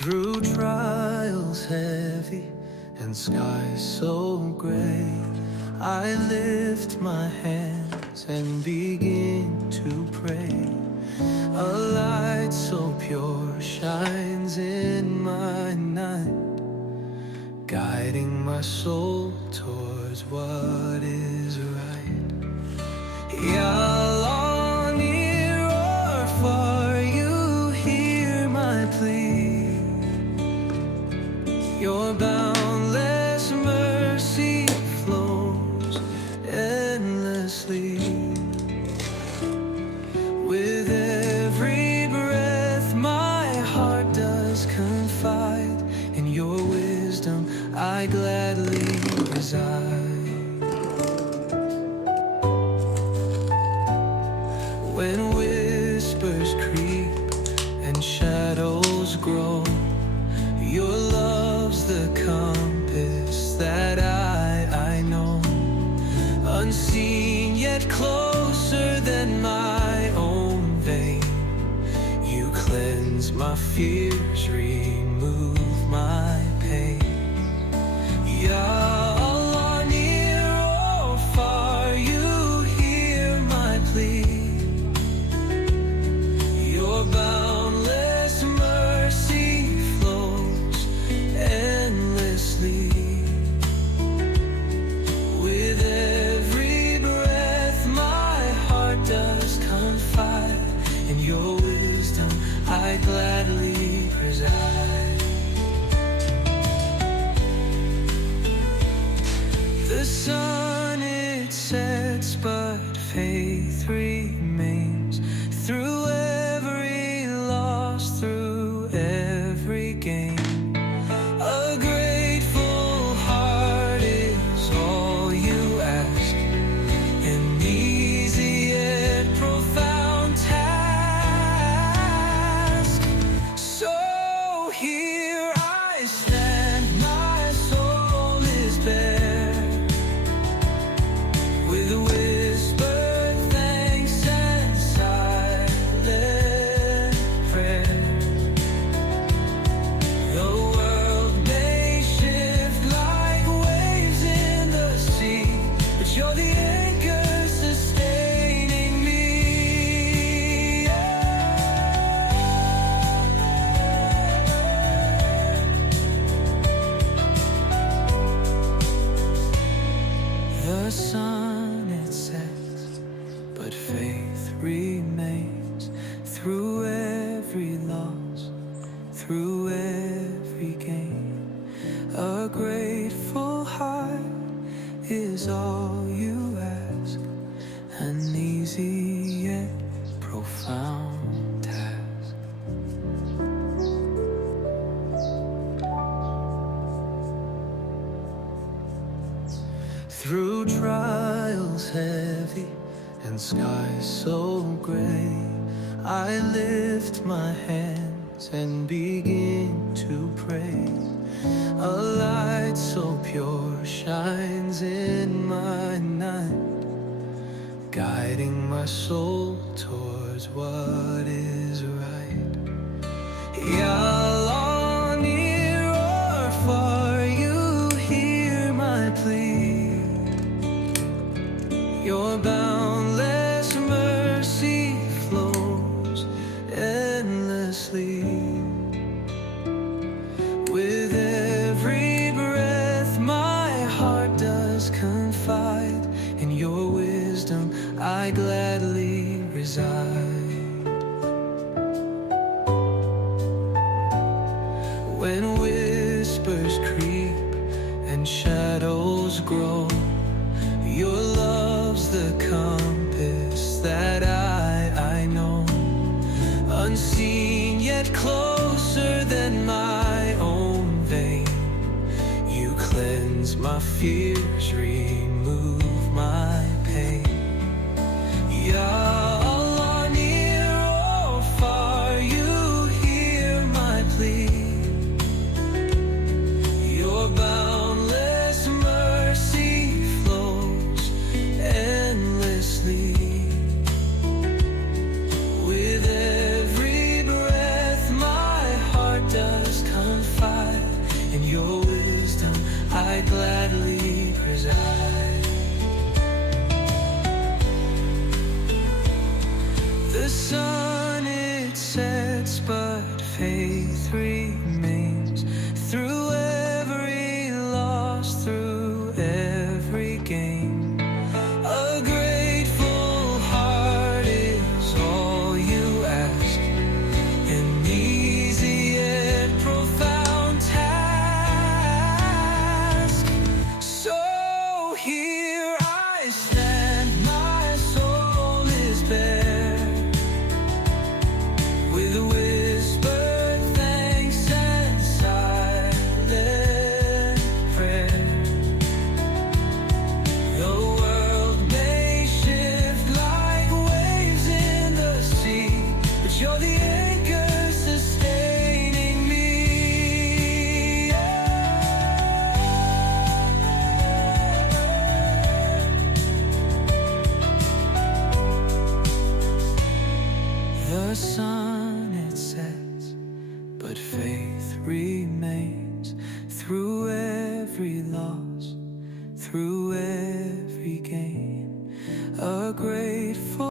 Through trials heavy and skies so gray, I lift my hands and begin to pray. A light so pure shines in my night, guiding my soul towards what is right. Yah, near or far, you hear my plea. Your boundless mercy flows endlessly. With every breath my heart does confide. In your wisdom I gladly reside. When whispers creep and shadows grow, your love's the compass that I know. Unseen yet closer than my own vein, you cleanse my fears, remove my pain. Ya Allah, near or far, you hear my plea. Your boundless mercy flows endlessly. With every breath my heart does confide. In your wisdom I gladly reside. The sun it sets, but faith remains. Through every loss, through every gain, a grateful heart is all you ask. An easy yet profound task. So here I stand, my soul is bare, with whispered thanks and silent prayer. The world may shift like waves in the sea, but you're the anchor sustaining me. The sun it sets, but faith remains. Through every loss, through every gain, a grateful heart is all you ask. An easy yet profound task. Through trials heavy and skies so gray, I lift my hands and begin to pray. A light so pure shines in my night, guiding my soul towards what is right. Yah, near or far, you hear my plea. Your boundless mercy flows endlessly. With every breath my heart does confide. In your wisdom I gladly reside. When whispers creep and shadows grow, your love's the compass that I know. Unseen yet closer than my own vein, you cleanse my fears, remove my pain. Ya Allah, near or far, you hear my plea. Your boundless mercy flows endlessly. With every breath my heart does come. I gladly preside. The sun it sets, but faith remains. Through every loss, through every gain, a grateful heart is all you ask. An easy yet profound task. So here I stand, my soul is bare, with whispered thanks and silent prayer. The world may shift like waves in the sea, but you're the anchor sustaining me. The sun it sets, but faith remains. Through every loss, through every gain, a grateful